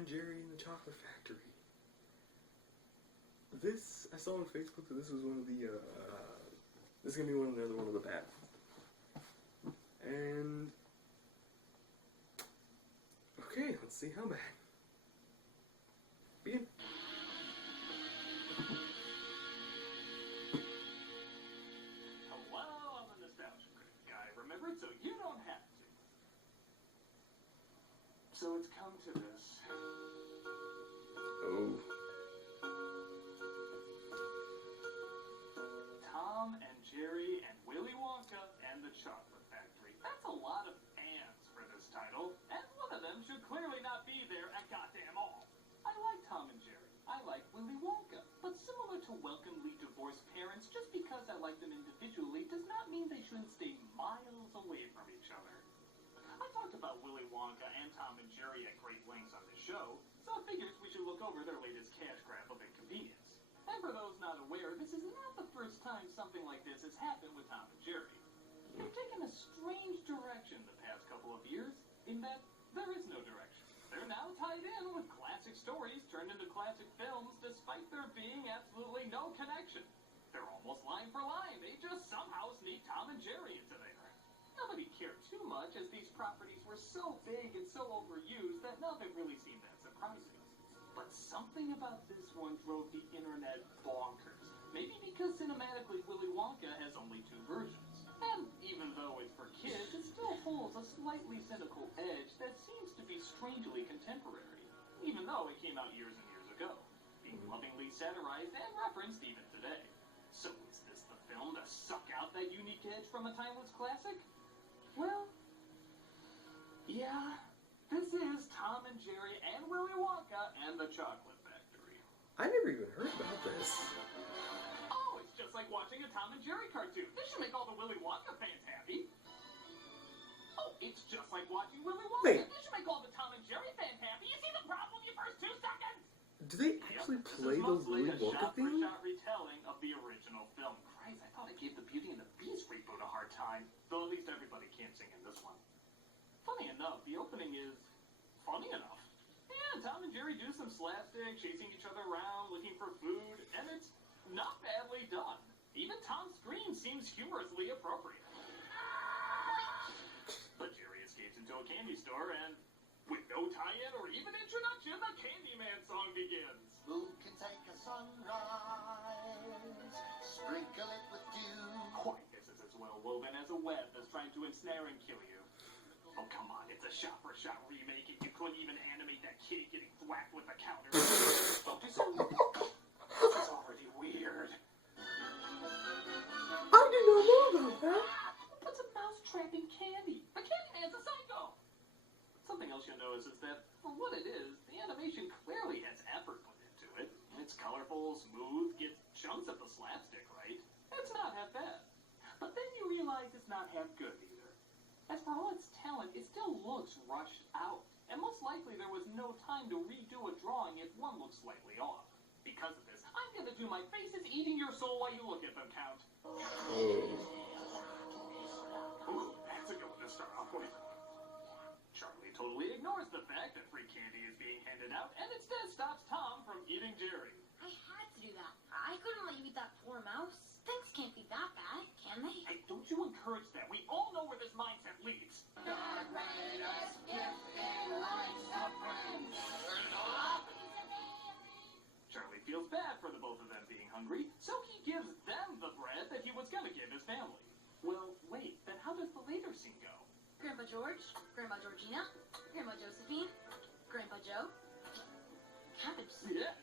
and Jerry and the Chocolate Factory. This, I saw on Facebook that this was one of the, this is going to be another one of the bad ones. And, okay, let's see how bad. Begin. Hello, I'm a nostalgia critic guy. Remember it so you don't have to. So it's come to this. Oh. Tom and Jerry and Willy Wonka and the Chocolate Factory. That's a lot of ands for this title, and one of them should clearly not be there at goddamn all. I like Tom and Jerry. I like Willy Wonka. But similar to welcomely divorced parents, just because I like them individually does not mean they shouldn't stay miles away from each other. I talked about Willy Wonka and Tom and Jerry at great lengths on this show, so I figured we should look over their latest cash grab of inconvenience. And for those not aware, this is not the first time something like this has happened with Tom and Jerry. They've taken a strange direction the past couple of years, in that there is no direction. They're now tied in with classic stories turned into classic films, despite there being absolutely no connection. They're almost line for line. They just somehow sneak Tom and Jerry into there. Nobody cared too much, as these properties were so big and so overused that nothing really seemed that surprising. But something about this one drove the internet bonkers. Maybe because cinematically Willy Wonka has only 2 versions. And even though it's for kids, it still holds a slightly cynical edge that seems to be strangely contemporary, even though it came out years and years ago, being lovingly satirized and referenced even today. So is this the film to suck out that unique edge from a timeless classic? Well, yeah, this is Tom and Jerry and Willy Wonka and the Chocolate Factory. I never even heard about this. Oh, it's just like watching a Tom and Jerry cartoon. This should make all the Willy Wonka fans happy. Oh, it's just like watching Willy Wonka. Wait. This should make all the Tom and Jerry fans happy. You see the problem with your first 2 seconds? Do they actually play the Willy Wonka thing? This is mostly a shot-for-shot retelling of the original film. Christ, I thought I gave the Beauty and the Beast reboot a hard time. Though at least everybody can't sing in this one. Funny enough, the opening is funny enough. Yeah, Tom and Jerry do some slapstick, chasing each other around, looking for food, and it's not badly done. Even Tom's scream seems humorously appropriate. But Jerry escapes into a candy store, and with no tie-in or even introduction, the Candyman song begins. Who can take a sunrise, sprinkle it with dew? Quite, this is as well woven as a web that's trying to ensnare and kill you. Oh, come on, it's a shot-for-shot remake, and you couldn't even animate that kid getting whacked with the counter. Focus on this is already weird. I did not know about that. Who puts a mouse trap in candy? The Candyman's a psycho! Something else you'll notice is that, for what it is, the animation clearly has effort put into it. It's colorful, smooth, gets chunks of the slapstick right. It's not half bad. But then you realize it's not half good either. As for all its talent, it still looks rushed out. And most likely there was no time to redo a drawing if one looks slightly off. Because of this, I'm gonna do my faces eating your soul while you look at them, Count. Ooh, that's a good one to start off with. Charlie totally ignores the fact that free candy is being handed out and instead stops Tom from eating Jerry. I had to do that. I couldn't let you eat that poor mouse. Things can't be that bad, can they? Hey, don't you encourage that. We all know where this mindset leads. God made us gifted like friends. Charlie feels bad for the both of them being hungry, so he gives them the bread that he was gonna give his family. Well, wait, then how does the later scene go? Grandpa George, Grandma Georgina, Grandma Josephine, Grandpa Joe. Cabbage soup. Yeah.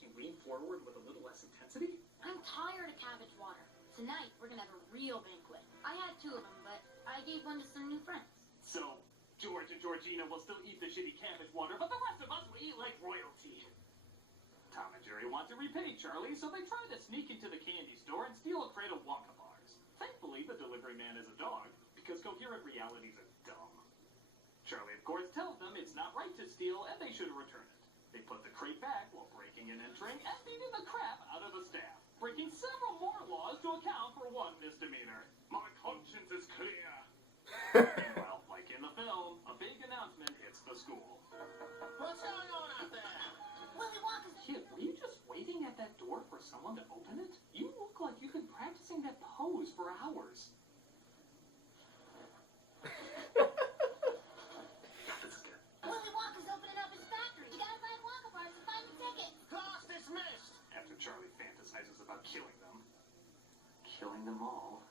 Can you lean forward with a little less intensity? I'm tired of cabbage water. Tonight, we're gonna have a real banquet. I had 2 of them, but I gave one to some new friends. So, George and Georgina will still eat the shitty cabbage water, but the rest of us will eat like royalty. Tom and Jerry want to repay Charlie, so they try to sneak into the candy store and steal a crate of Wonka bars. Thankfully, the delivery man is a dog, because coherent realities are dumb. Charlie, of course, tells them it's not right to steal and they should return it. They put the crate back while breaking and entering and beating the crap out of the staff, breaking several more laws to account for one misdemeanor. My conscience is clear. And well, like in the film, a big announcement hits the school. What's going on someone to open it? You look like you've been practicing that pose for hours. Willy Wonka's opening up his factory. You gotta find Wonka bars and find the tickets. Class dismissed. After Charlie fantasizes about killing them. Killing them all.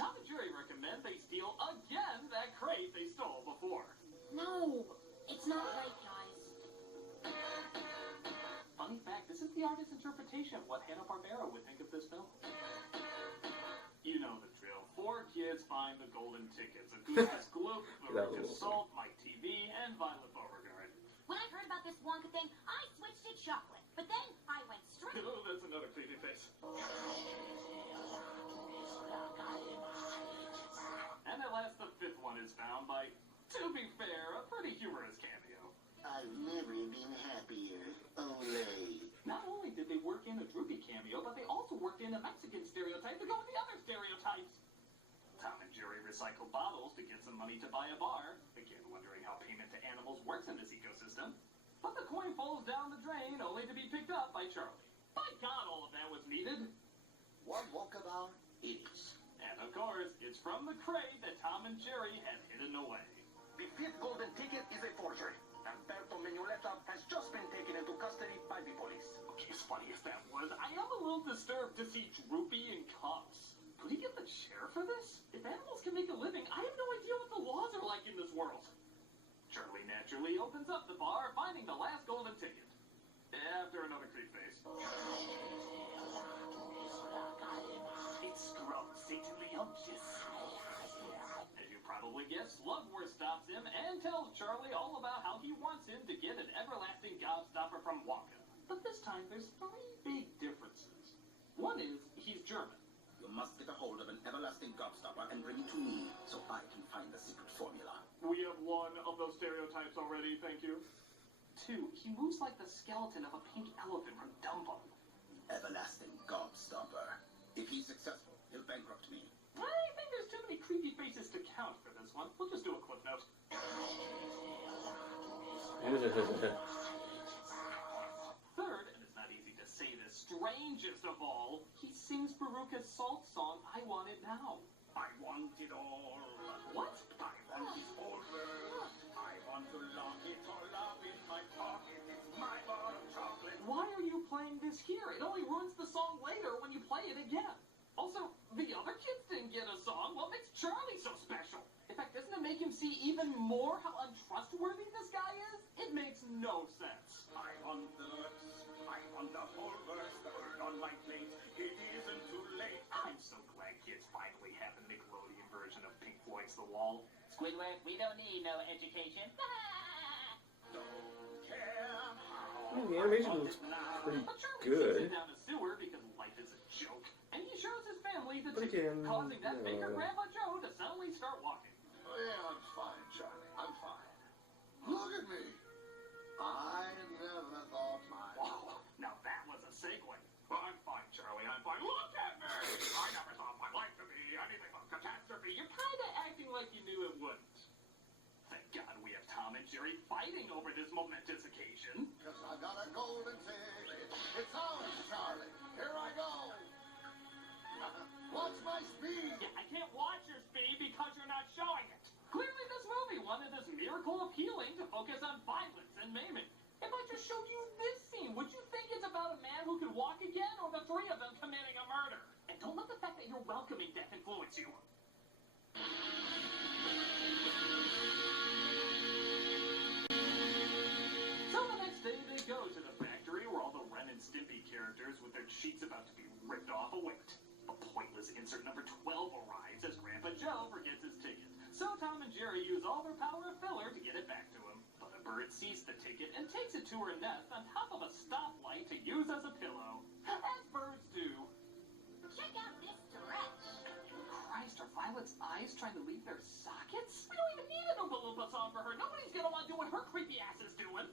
Tom and Jerry recommend they steal again that crate they stole before. No, it's not right, guys. Funny fact, this is the artist's interpretation of what Hanna-Barbera would think of this film. You know the drill. 4 kids find the golden tickets. Augustus Gloop, Veruca Salt, Mike TV, and Violet Beauregard. When I heard about this Wonka thing, I switched to chocolate. But then I went straight. Oh, that's another creepy face. And at last, the 5th one is found by, to be fair, a pretty humorous cameo. I've never been happier. Olay. Not only did they work in a droopy cameo, but they also worked in a Mexican stereotype to go with the other stereotypes. Tom and Jerry recycle bottles to get some money to buy a bar, again wondering how payment to animals works in this ecosystem. But the coin falls down the drain, only to be picked up by Charlie. By God, all of that was needed. One Wonka bar, it is. And of course, it's from the crate that Tom and Jerry had hidden away. The 5th golden ticket is a forgery. Alberto Menuleta has just been taken into custody by the police. Okay, as funny as that was, I am a little disturbed to see Droopy in cuffs. Could he get the chair for this? If animals can make a living, I have no idea what the laws are like in this world. Charlie naturally opens up the bar, finding the last golden ticket. After another creep face. It's gross, Satanly umptious. As you probably guessed, Slugworth stops him and tells Charlie all about how he wants him to get an everlasting gobstopper from Wonka. But this time, there's 3 big differences. One is, he's German. You must get a hold of an everlasting gobstopper and bring it to me so I can find the secret formula. We have one of those stereotypes already, thank you. 2, he moves like the skeleton of a pink elephant from Dumbo. Everlasting gobstopper. If he's successful, he'll bankrupt me. I think there's too many creepy faces to count for this one. We'll just do a clip note. Third, and it's not easy to say this, strangest of all, he sings Veruca's Salt song, I Want It Now. I want it all. What? I want this whole world. I want to lock it all up in my pocket. It's my bar of chocolate. Why are you playing this here? It only ruins the song later when you play it again. Also, the other kids didn't get a song. What makes Charlie so special? In fact, doesn't it make him see even more how untrustworthy this guy is? It makes no sense. I want the verse. I want the whole verse. The word on my plate. It isn't too late. I'm so glad kids finally have a Nickelodeon version of Pink Floyd's The Wall. Squidward, we don't need no education. Don't care how The animation looks pretty But Charlie good. sits him down a sewer because life is a joke. And he shows his family the But ticket, again, causing that no. baker Grandpa Joe to suddenly start walking. Well, I'm fine, Charlie. I'm fine. Look at me. I never thought my... Whoa, now that was a segue. I'm fine, Charlie, I'm fine. Look at me! I never thought my life to be anything but catastrophe. You're kind of acting like you knew it wouldn't. Thank God we have Tom and Jerry fighting over this momentous occasion. Because I got a golden ticket. It's ours, Charlie. Here I go. Watch my speed. Yeah, I can't watch your speed because you're not showing it. Clearly this movie wanted this miracle of healing to focus on violence and maiming. If I just showed you this scene, would you think it's about a man who could walk again or the 3 of them committing a murder? And don't let the fact that you're welcoming death influence you. So the next day they go to the factory where all the Ren and Stimpy characters with their cheeks about to be ripped off await. A pointless insert number 12 arrives as Grandpa Joe forgets his ticket. So Tom and Jerry use all their power of filler to get it back to him. But a bird sees the ticket and takes it to her nest on top of a stoplight to use as a pillow. As birds do. Check out this stretch. Christ, are Violet's eyes trying to leave their sockets? We don't even need an Oompa Loompa song for her. Nobody's gonna want to do what her creepy ass is doing.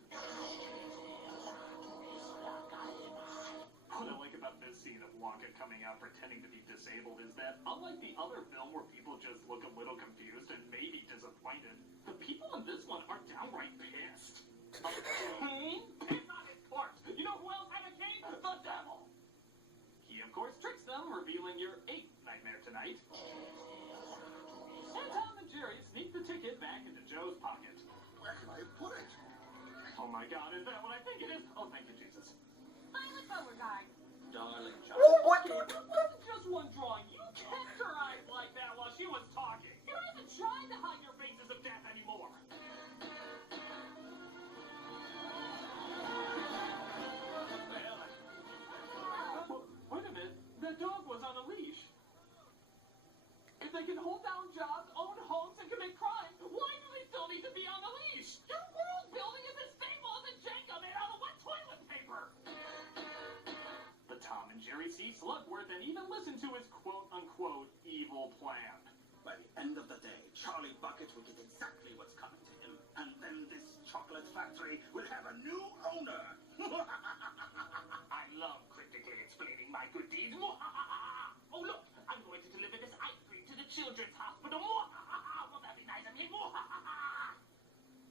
What I like about this scene of Wonka coming out pretending to be disabled is that, unlike the other film where people just look a little confused and maybe disappointed, the people in this one are downright pissed. A king? Piss on his corpse! You know who else had a king? The devil! Oh my god, is that what I think it is? Oh, thank you, Jesus. Violet Beauregard. Darling Oh, child. what? It wasn't just one drawing. You kept her eyes like that while she was talking. You're not even trying to hide your faces of death anymore. Wait a minute. That dog was on a leash. If they can hold down jobs, own homes, and commit crime, why do they still need to be on a leash? Your world building is as stable as a Jenga made out of wet toilet paper. But Tom and Jerry see Slugworth and even listen to his quote-unquote evil plan. By the end of the day, Charlie Bucket will get exactly what's coming to him. And then this chocolate factory will have a new owner. I love critically explaining my good deeds. Oh, look, I'm going to deliver this ice cream to the children's hospital. Will that be nice of me?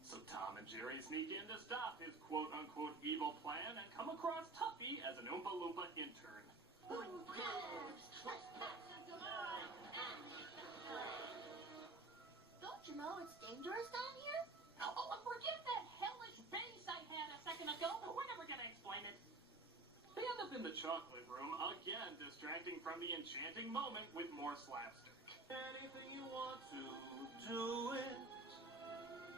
So Tom and Jerry sneak in to stop his quote-unquote evil plan and come across Tuffy as an Oompa Loompa intern. Don't you know it's dangerous down here? Oh, forget that hellish base I had a second ago. We're never going to explain it. They end up in the chocolate room, again distracting from the enchanting moment with more slapstick. Anything you want to do it.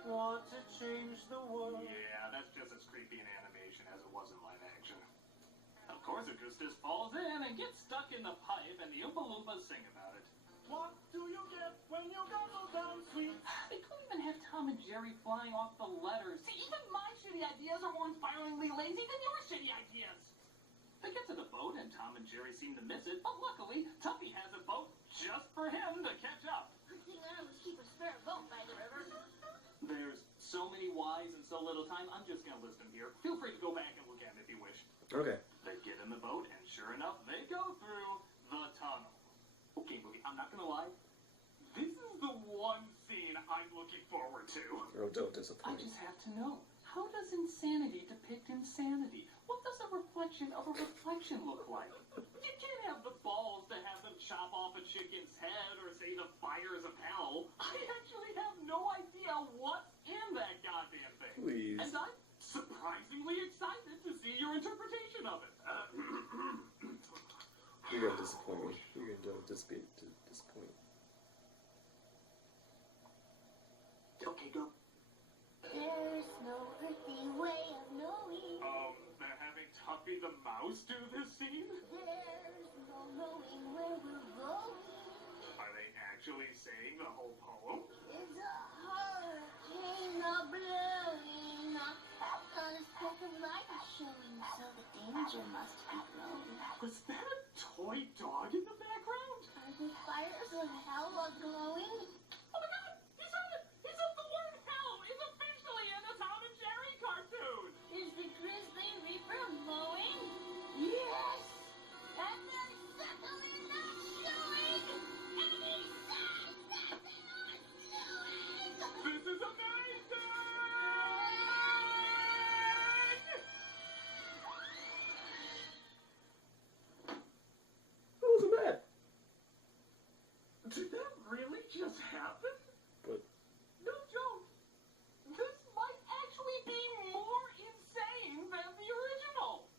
Want to change the world. Yeah, that's just as creepy in animation as it was in live action. Of course, Augustus falls in and gets stuck in the pipe, and the Oompa Loompas sing about it. What do you get when you guzzle down sweet? They couldn't even have Tom and Jerry flying off the letters. See, even my shitty ideas are more inspiringly lazy than your shitty ideas. They get to the boat, and Tom and Jerry seem to miss it, but luckily, Tuffy has a boat just for him to catch up. Good thing I always keep a spare boat by the river. There's so many whys and so little time, I'm just going to list them here. Feel free to go back and look at them if you wish. Okay. They get in the boat, and sure enough, they go through the tunnel. Okay, movie, I'm not gonna lie. This is the one scene I'm looking forward to. Oh, don't I disappoint. just have to know, how does insanity depict insanity? What does a reflection of a reflection look like? You can't have the balls to have them chop off a chicken's head or say the fires of hell. I actually have no idea what's in that goddamn thing. Please. And I'm surprisingly excited to see your interpretation of it. You're gonna disappoint me. You're gonna disappoint. Okay, go. There's no earthly way of knowing. They're having Tuffy the Mouse do this scene? There's no knowing where we're going. Are they actually saying the whole poem? It's a hurricane blowing. Unspoken light is showing, so the danger must be growing. Was that a toy dog in the background? Are the fires of hell glowing? Oh my god! He said it! He said the word hell is officially in the Tom and Jerry cartoon! Is the grizzly reaper mowing? Yes! And the suckle is not showing! Any signs that they are slowing! This is amazing! That wasn't bad. Did that really just happen? But No joke. This might actually be more insane than the original.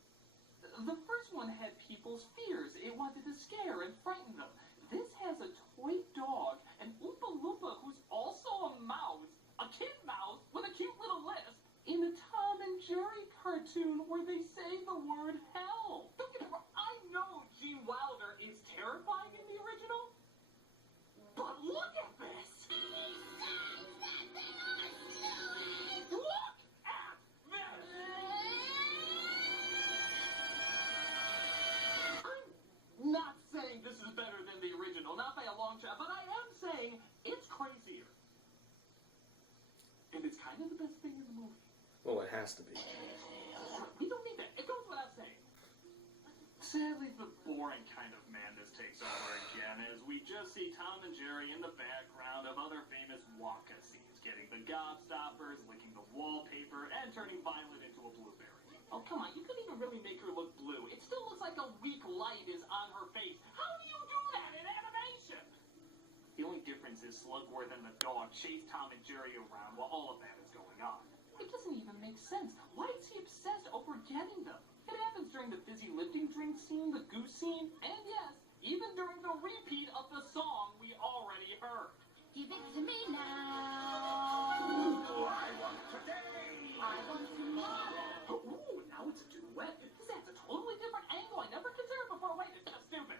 The first one had people's fears. It wanted to scare and frighten them. This has a toy dog, an Oompa Loompa who's also a mouse, a kid mouse with a cute little lisp, in a Tom and Jerry cartoon where they say the word hell. Don't get me wrong, I know Gene Wilder is terrifying in the original, but look at this! Look at this! I'm not saying this is better than the original, not by a long shot, but I am saying it's crazier. And it's kind of the best thing in the movie. well, it has to be. We don't need that. It goes without saying. Sadly, the boring kind of madness takes over again as we just see Tom and Jerry in the background of other famous Wonka scenes, getting the gobstoppers, licking the wallpaper, and turning Violet into a blueberry. Oh, come on, you couldn't even really make her look blue. It still looks like a weak light is on her face. How do you do that in animation? The only difference is Slugworth and the dog chase Tom and Jerry around while all of that is going on. It doesn't even make sense. Why is he obsessed over getting them? It happens during the fizzy lifting drink scene, the goose scene, and yes, even during the repeat of the song we already heard. Give it to me now. I want today. I want tomorrow. Ooh, now it's a duet. This adds a totally different angle I never considered before. Wait, it's just stupid.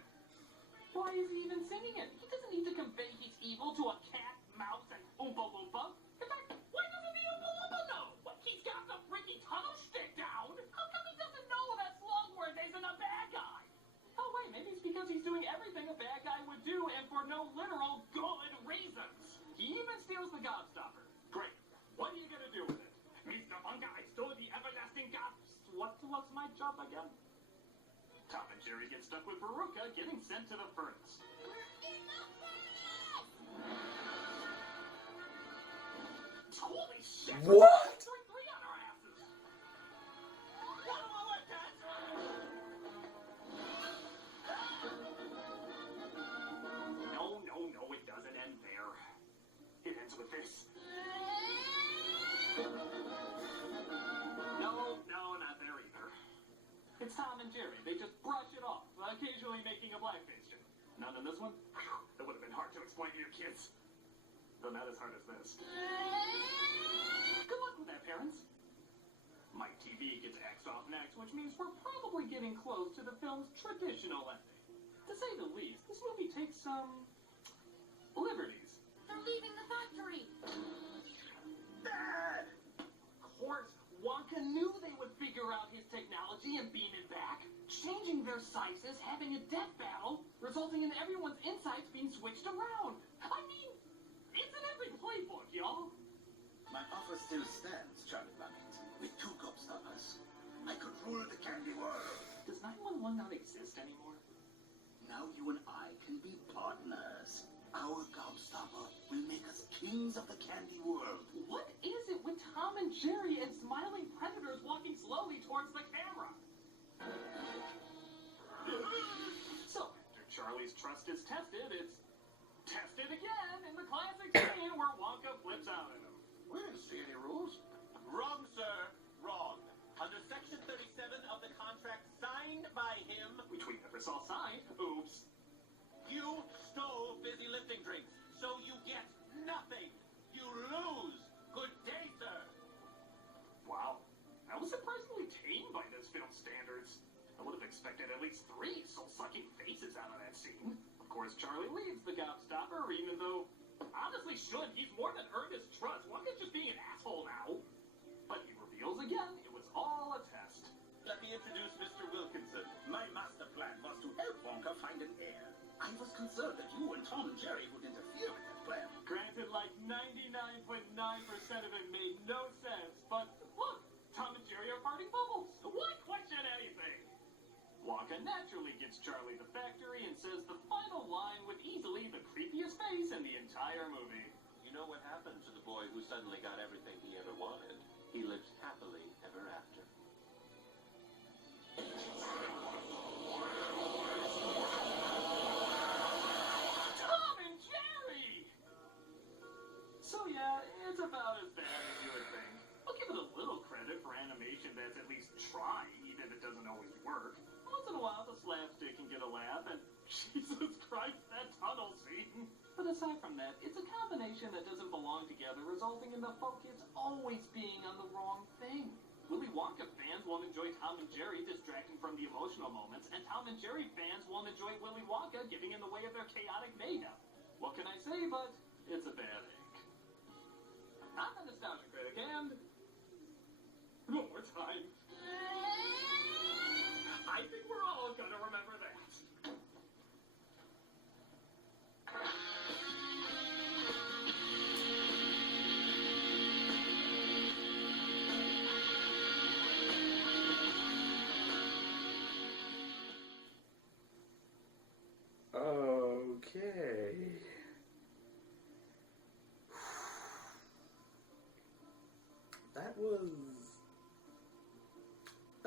Why is he even singing it? He doesn't need to convey he's evil to a cat, mouse, and Oompa Loompa. In fact, why doesn't the Oompa Loompa know? What, he's got the freaking tunnel stick down? How come he doesn't know that Slugworth isn't a bad guy? Oh wait, maybe it's because he's doing everything a bad guy would do and for no literal good reasons. He even steals the gobstopper. Great. What are you gonna do with it? Mr. Wonka, I stole the everlasting What was my job again? Tom and Jerry get stuck with Veruca, getting sent to the furnace. Holy shit! What? 3 on our asses! No, it doesn't end there. It ends with this. No, not there either. It's Tom and Jerry. They just brush it off, occasionally making a blackface joke. None in this one? That would have been hard to explain to your kids. Though not as hard as this. Good luck with that, parents. Mike TV gets axed off next, which means we're probably getting close to the film's traditional ending. To say the least, this movie takes some liberties. They're leaving the factory. Dad! Of course, Wonka knew they would figure out his technology and beam it back, changing their sizes, having a death battle, resulting in everyone's insides being switched around. I mean, it's in every playbook, y'all. My offer still stands, Charlie Bucket. With 2 gobstoppers, I could rule the candy world. Does 911 not exist anymore? Now you and I can be partners. Our gobstopper will make us kings of the candy world. What is it with Tom and Jerry and smiling predators walking slowly towards the camera? So, after Charlie's trust is tested, it's tested again in the classic scene where Wonka flips out at him. We didn't see any rules. Wrong, sir. Wrong. Under Section 37 of the contract signed by him, Which we never saw signed. Oops. you stole fizzy lifting drinks, so you get nothing. You lose. Good day, sir. Wow. That was surprisingly tame by those film standards. I would have expected at least 3 soul-sucking faces out of that scene. Of course, Charlie leaves the gobstopper, even though, honestly should. He's more than earned his trust. Wonka's just being an asshole now. But he reveals again, it was all a test. Let me introduce Mr. Wilkinson. My master plan was to help Wonka find an heir. I was concerned that you and Tom and Jerry would interfere with that plan. Granted, like 99.9% of it made no sense, but look, Tom and Jerry are party bubbles. Why question anything? Wonka naturally gets Charlie the factory and says the final line with easily the creepiest face in the entire movie. You know what happened to the boy who suddenly got everything he ever wanted? He lives happily ever after. Tom and Jerry! So yeah, it's about as bad as you would think. I'll give it a little credit for animation that's at least trying, even if it doesn't always work. Once in a while, the slapstick can get a laugh, and Jesus Christ, that tunnel scene. But aside from that, it's a combination that doesn't belong together, resulting in the focus always being on the wrong thing. Willy Wonka fans won't enjoy Tom and Jerry distracting from the emotional moments, and Tom and Jerry fans won't enjoy Willy Wonka getting in the way of their chaotic mayhem. What can I say, but it's a bad egg. I'm a nostalgia critic, and one more time, I think we're all gonna remember that. Okay. That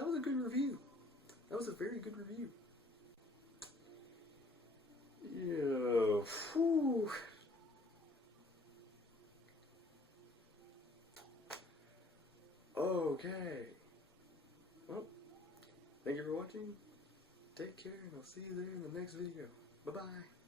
was a good review. That was a very good review. Yeah. Whew. Okay. Well, thank you for watching. Take care, and I'll see you there in the next video. Bye-bye.